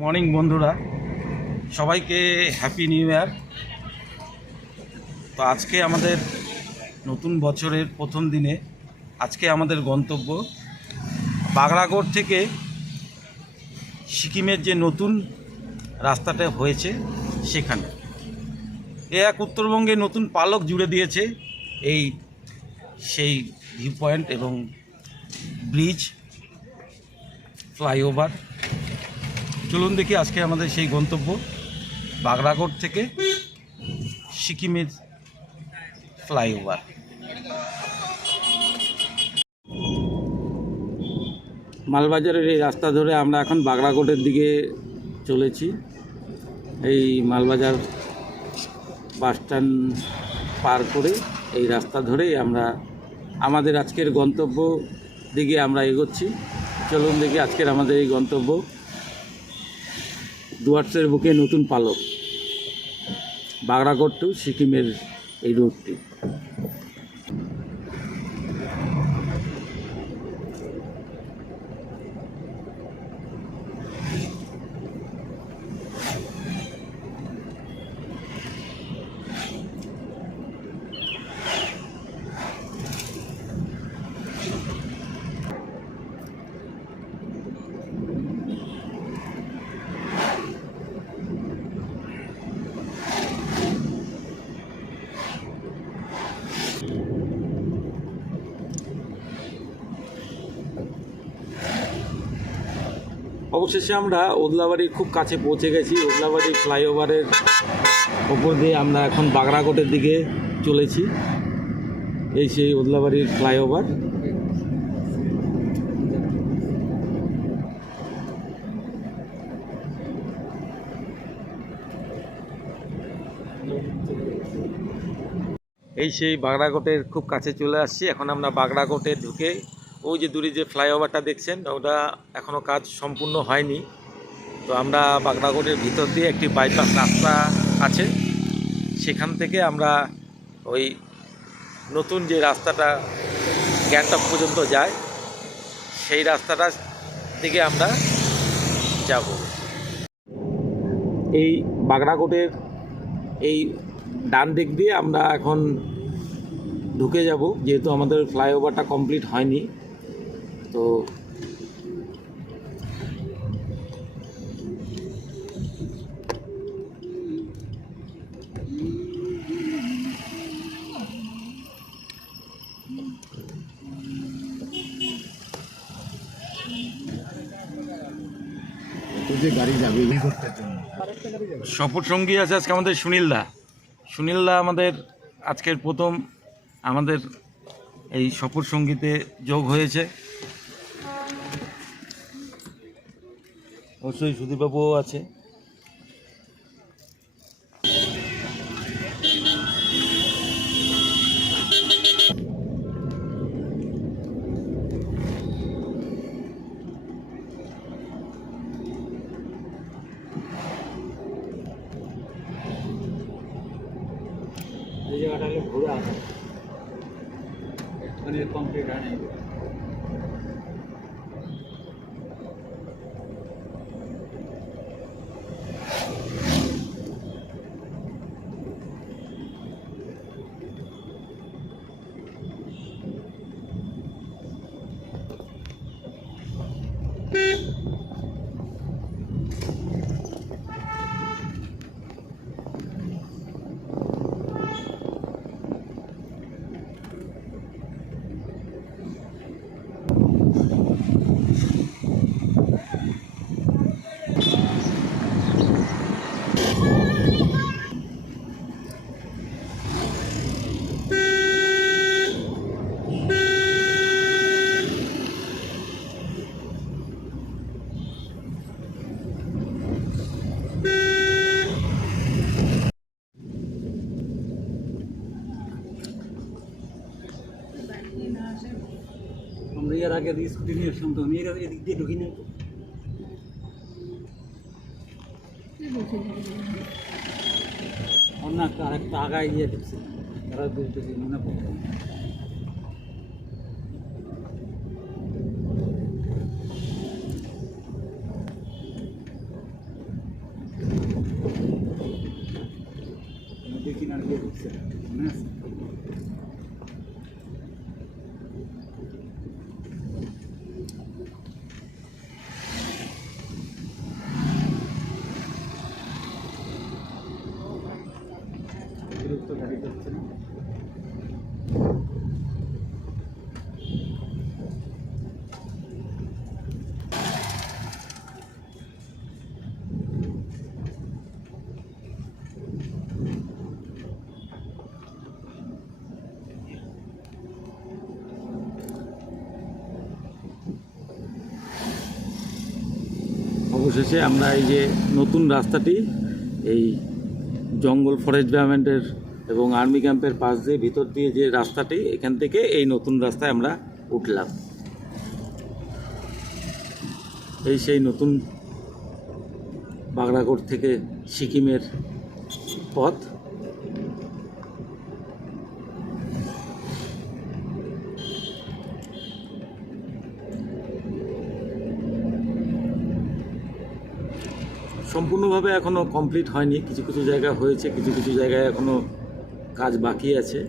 Morning বন্ধুরা, সবাইকে happy new year. তো আজকে আমাদের নতুন বছরের প্রথম দিনে আজকে আমাদের গন্তব্য বাগড়াগড় থেকে সিকিমের যে নতুন রাস্তাটা হয়েছে সেখানে। এক উত্তরবঙ্গে নতুন পালক জুড়ে দিয়েছে সেই ভিউ পয়েন্ট এবং ব্রিজ, ফ্লাইওভার। চলুন দেখি আজকে আমাদের সেই গন্তব্য বাগড়াগড় থেকে সিকিমের ফ্লাইওভার। মালবাজারের এই রাস্তা ধরে আমরা এখন বাগড়াগড়ের দিকে চলেছি। এই মালবাজার বাসস্ট্যান্ড পার করে এই রাস্তা ধরেই আমরা আমাদের আজকের গন্তব্য দিকে আমরা এগোচ্ছি। চলুন দেখি আজকের আমাদের এই গন্তব্য ডুয়ার্সের বুকে নতুন পালক, বাগড়াগড় টু সিকিমের এই রুটটি। অবশেষে আমরা ওদলাবাড়ির খুব কাছে পৌঁছে গেছি। ওদলাবাড়ি ফ্লাইওভারের ওপর দিয়ে আমরা এখন বাগড়াগড়ের দিকে চলেছি। এই সেই ওদলাবাড়ির ফ্লাইওভার। এই সেই বাগড়াগড়ের খুব কাছে চলে আসছি। এখন আমরা বাগড়াগড়ে ঢুকে ওই যে দূরে যে ফ্লাইওভারটা দেখছেন ওটা এখনও কাজ সম্পূর্ণ হয়নি। তো আমরা বাগড়াগড়ের ভিতর দিয়ে একটি বাইপাস রাস্তা আছে, সেখান থেকে আমরা ওই নতুন যে রাস্তাটা গ্যাংটক পর্যন্ত যায় সেই রাস্তাটা থেকে আমরা যাব। এই বাগড়াগড়ের এই ডান দিক দিয়ে আমরা এখন ঢুকে যাব, যেহেতু আমাদের ফ্লাইওভারটা কমপ্লিট হয়নি। তো গাড়ি যাবে করতে জন্য সফর সঙ্গী আছে আজকে আমাদের সুনীলদা আমাদের আজকের প্রথম আমাদের এই সফর সঙ্গীতে যোগ হয়েছে। অবশ্যই সুধীরবাবুও আছে। এই জায়গাটা হলে ঘুরে আসে, মানে কমপ্লিট হয় নাই। আমরা এর আগে স্কুটি নিয়ে আসলাম, তো আমি এদিক দিয়ে ঢুকি না। অন্য একটা আরেকটা আগায় গিয়ে ঢুকছে, তারা মনে পড়ছে। গাড়ি যাচ্ছে না। অবশেষে আমরা এই যে নতুন রাস্তাটি এই জঙ্গল ফরেস্ট ডিপার্টমেন্টের এবং আর্মি ক্যাম্পের পাশ দিয়ে ভিতর দিয়ে যে রাস্তাটি এখান থেকে এই নতুন রাস্তায় আমরা উঠলাম। এই সেই নতুন বাগড়াকোট থেকে সিকিমের পথ। সম্পূর্ণভাবে এখনও কমপ্লিট হয়নি, কিছু কিছু জায়গায় হয়েছে, কিছু কিছু জায়গায় এখনও কাজ বাকি আছে।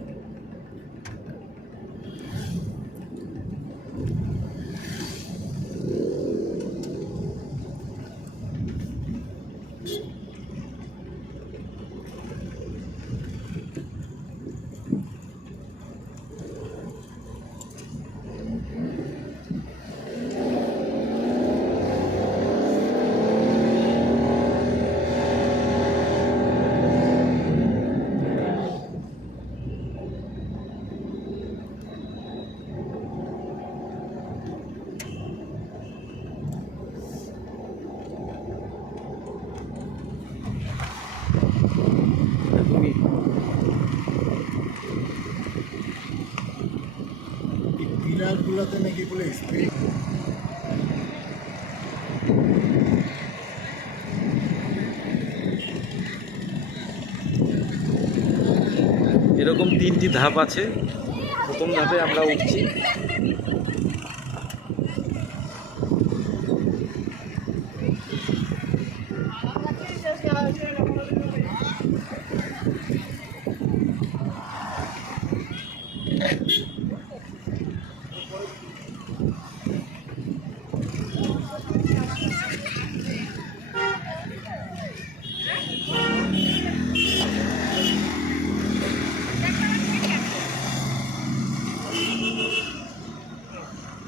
পিলারগুলোতে নাকি বলে স্প্রে এরকম 3টি ধাপ আছে। প্রথম ধাপে আমরা উঠছি।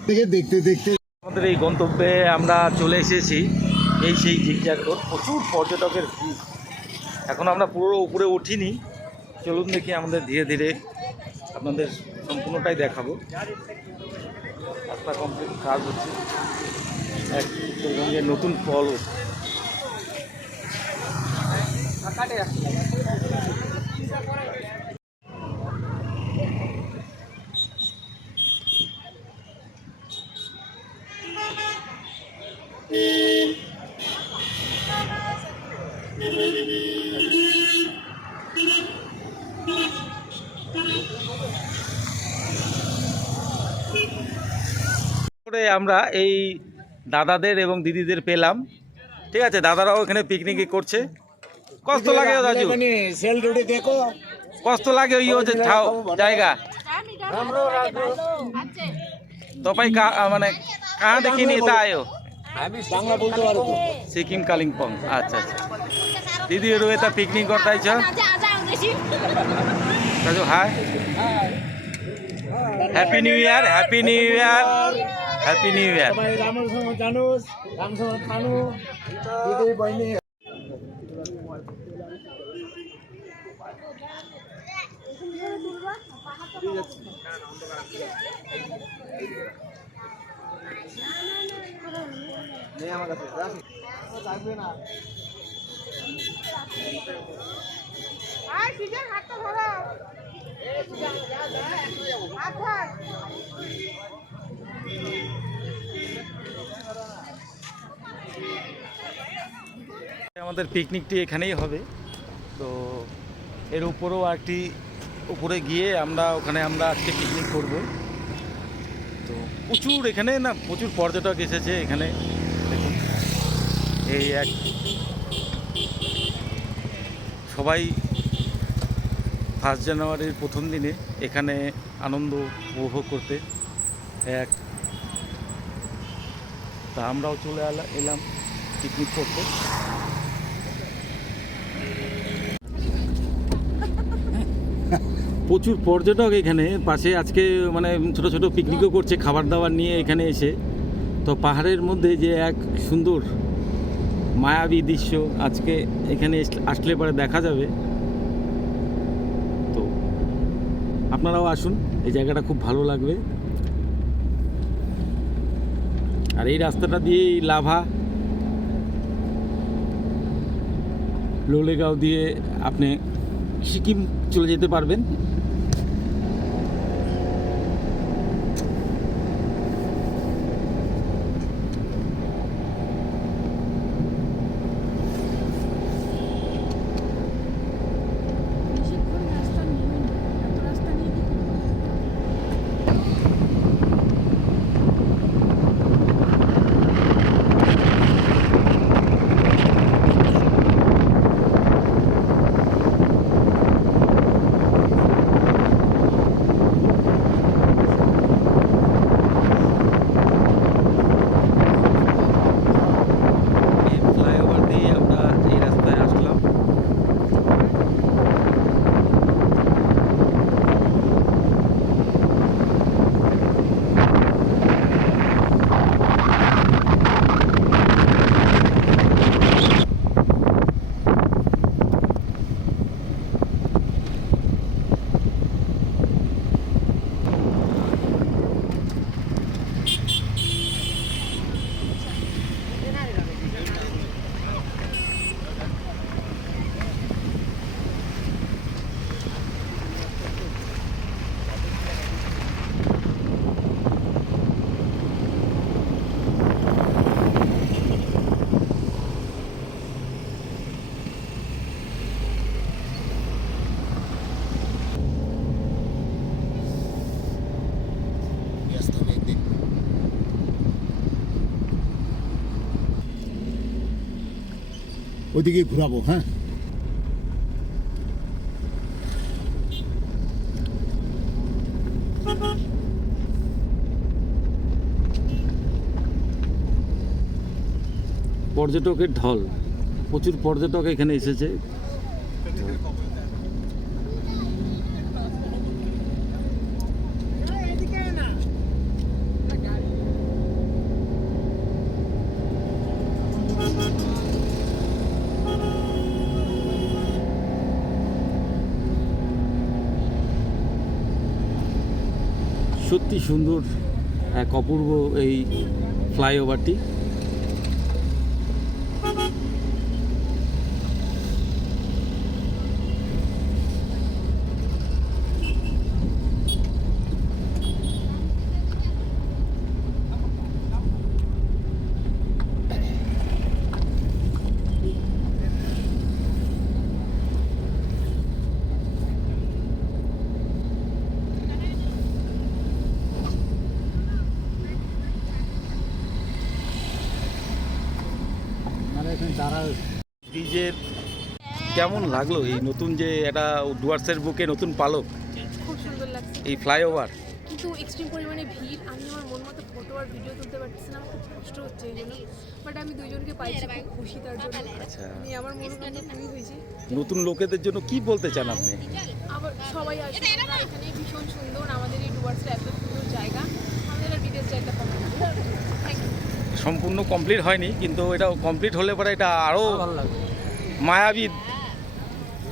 থেকে দেখতে দেখতে আমাদের এই গন্তব্যে আমরা চলে এসেছি। এই সেই জিগজ্যাগ রোড, প্রচুর পর্যটকের ভিড়। এখন আমরা পুরো উপরে উঠিনি, চলুন দেখি আমাদের ধীরে ধীরে আপনাদের সম্পূর্ণটাই দেখাবো। রাস্তা কমপ্লিট, কাজ হচ্ছে। এক উত্তরবঙ্গের নতুন পল। করে আমরা এই দাদাদের এবং দিদিদের পেলাম। ঠিক আছে, দাদারাও এখানে পিকনিক করছে। কষ্ট লাগে রাজু, সেল রোডে দেখো কষ্ট লাগে ওই যে জায়গা तपाईँ মানে कहाँ देखि नि यता आयो? বাংলা বলতে পারো তো? सिक्किम कालिम्पोङ। अच्छा अच्छा, दिदीहरू यता पिकनिक गर्दैछ। दाजु high, happy new year, happy new year, happy new year. तपाईँ राम्रोसँग जानुहोस्, राम्रोसँग खानु, दिदी बहिनी। নেই আমার কাছে থাকবে না। আমাদের পিকনিকটি এখানেই হবে। তো এর উপরেও একটি উপরে গিয়ে ওখানে আমরা আজকে পিকনিক করব। তো প্রচুর এখানে না প্রচুর পর্যটক এসেছে এখানে। দেখুন এই এক সবাই 1 জানুয়ারির প্রথম দিনে এখানে আনন্দ উপভোগ করতে এক তা আমরাও চলে এলাম পিকনিক করতে। প্রচুর পর্যটক এখানে পাশে আজকে মানে ছোট ছোট পিকনিকও করছে খাবার দাবার নিয়ে এখানে এসে। তো পাহাড়ের মধ্যে যে এক সুন্দর মায়াবী দৃশ্য আজকে এখানে আসলে পরে দেখা যাবে। তো আপনারাও আসুন, এই জায়গাটা খুব ভালো লাগবে। আর এই রাস্তাটা দিয়েই লাভা লোলেগাঁও দিয়ে আপনি সিকিম চলে যেতে পারবেন। এই ফ্লাইওভার দিয়ে আমরা এই রাস্তায় আসলাম। ওইদিকে ঘুরাবো। হ্যাঁ, পর্যটকের ঢল, প্রচুর পর্যটক এখানে এসেছে। সত্যি সুন্দর এক অপূর্ব এই ফ্লাইওভারটি। মানে এখানে দাঁড়াও। ব্রিজের কেমন লাগলো এই নতুন যে একটা ডুয়ার্সের বুকে নতুন পালক খুব সুন্দর লাগছে, এই ফ্লাইওভার? কিন্তু এক্সট্রিম পরিমাণে ভিড়। আমি আমার মন মতো ফটো আর ভিডিও তুলতে পারতেছি না, আমার খুব কষ্ট হচ্ছে এই জন্য। বাট আমি দুইজনকে পাইছি, খুব খুশি তার জন্য। আচ্ছা, আমি আমার মনোকামনা খুবই হয়েছে। নতুন লোকেদের জন্য কি বলতে চান আপনি? আবার সবাই আসে, আমরা এখানে ভীষণ সুন্দর, আমাদের এই ডুয়ার্সটা এত সুন্দর জায়গা, আমাদের আর বিদেশ জায়গা পাবো না। Thank you. সম্পূর্ণ কমপ্লিট হয়নি, কিন্তু এটা কমপ্লিট হলে পরে এটা আরও ভালো লাগবে। মায়াবী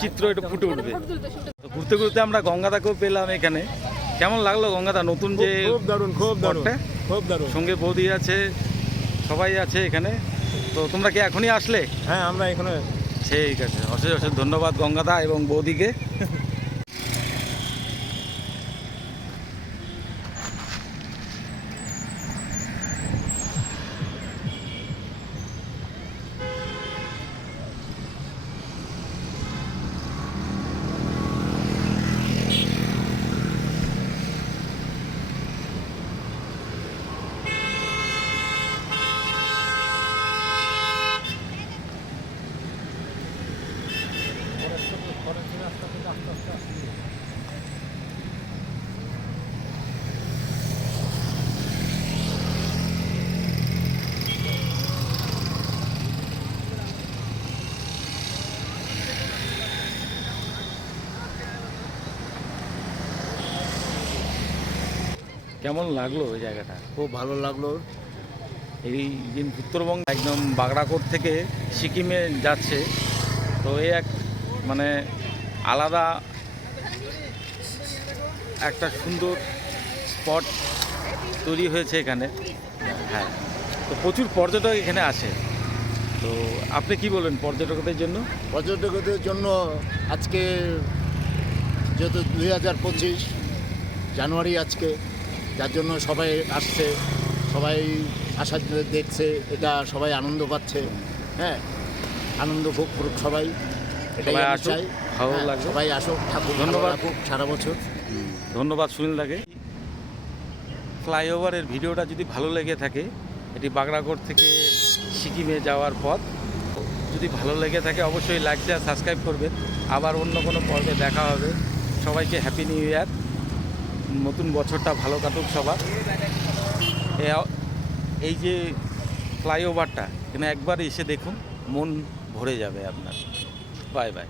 চিত্র এটা ফুটে উঠবে। ফটো তুলতে শুনতে তো ঘুরতে ঘুরতে আমরা গঙ্গাদাকেও পেলাম এখানে। কেমন লাগলো গঙ্গাদা নতুন যে খুব দারুণ, খুব দারুণ, spotটা? খুব দারুণ। সঙ্গে বৌদি আছে, সবাই আছে এখানে। তো তোমরা কি এখনই আসলে? হ্যাঁ, আমরা এখানে ঠিক আছে, অশেষ অশেষ ধন্যবাদ গঙ্গাদা এবং বৌদিকে। কেমন লাগলো ওই জায়গাটা? খুব ভালো লাগলো। এই যে উত্তরবঙ্গ একদম বাগড়াকোট থেকে সিকিমে যাচ্ছে, তো এই এক মানে আলাদা একটা সুন্দর স্পট তৈরি হয়েছে এখানে। হ্যাঁ, তো প্রচুর পর্যটক এখানে আসে। তো আপনি কি বলবেন পর্যটকদের জন্য? পর্যটকদের জন্য আজকে যেহেতু 2025 জানুয়ারি আজকে, যার জন্য সবাই আসছে, সবাই আসার জন্য দেখছে, এটা সবাই আনন্দ পাচ্ছে। হ্যাঁ, আনন্দ ভোগ করুক সবাই, এটাই সবাই আমি আসুক, চাই। ভালো হ্যাঁ, লাগবে। সবাই আসুক, ঠাকুর ধন্যবাদ। ধন্যবাদ সারা বছর। ধন্যবাদ সুনীলদাকে। ফ্লাইওভারের ভিডিওটা যদি ভালো লেগে থাকে, এটি বাগড়াকোট থেকে সিকিমে যাওয়ার পথ, যদি ভালো লেগে থাকে অবশ্যই লাইক শেয়ার সাবস্ক্রাইব করবেন। আবার অন্য কোনো পর্বে দেখা হবে। সবাইকে হ্যাপি নিউ ইয়ার, নতুন বছরটা ভালো কাটুক সবার। এই যে ফ্লাইওভারটা এখানে একবার এসে দেখুন, মন ভরে যাবে আপনার। Bye bye.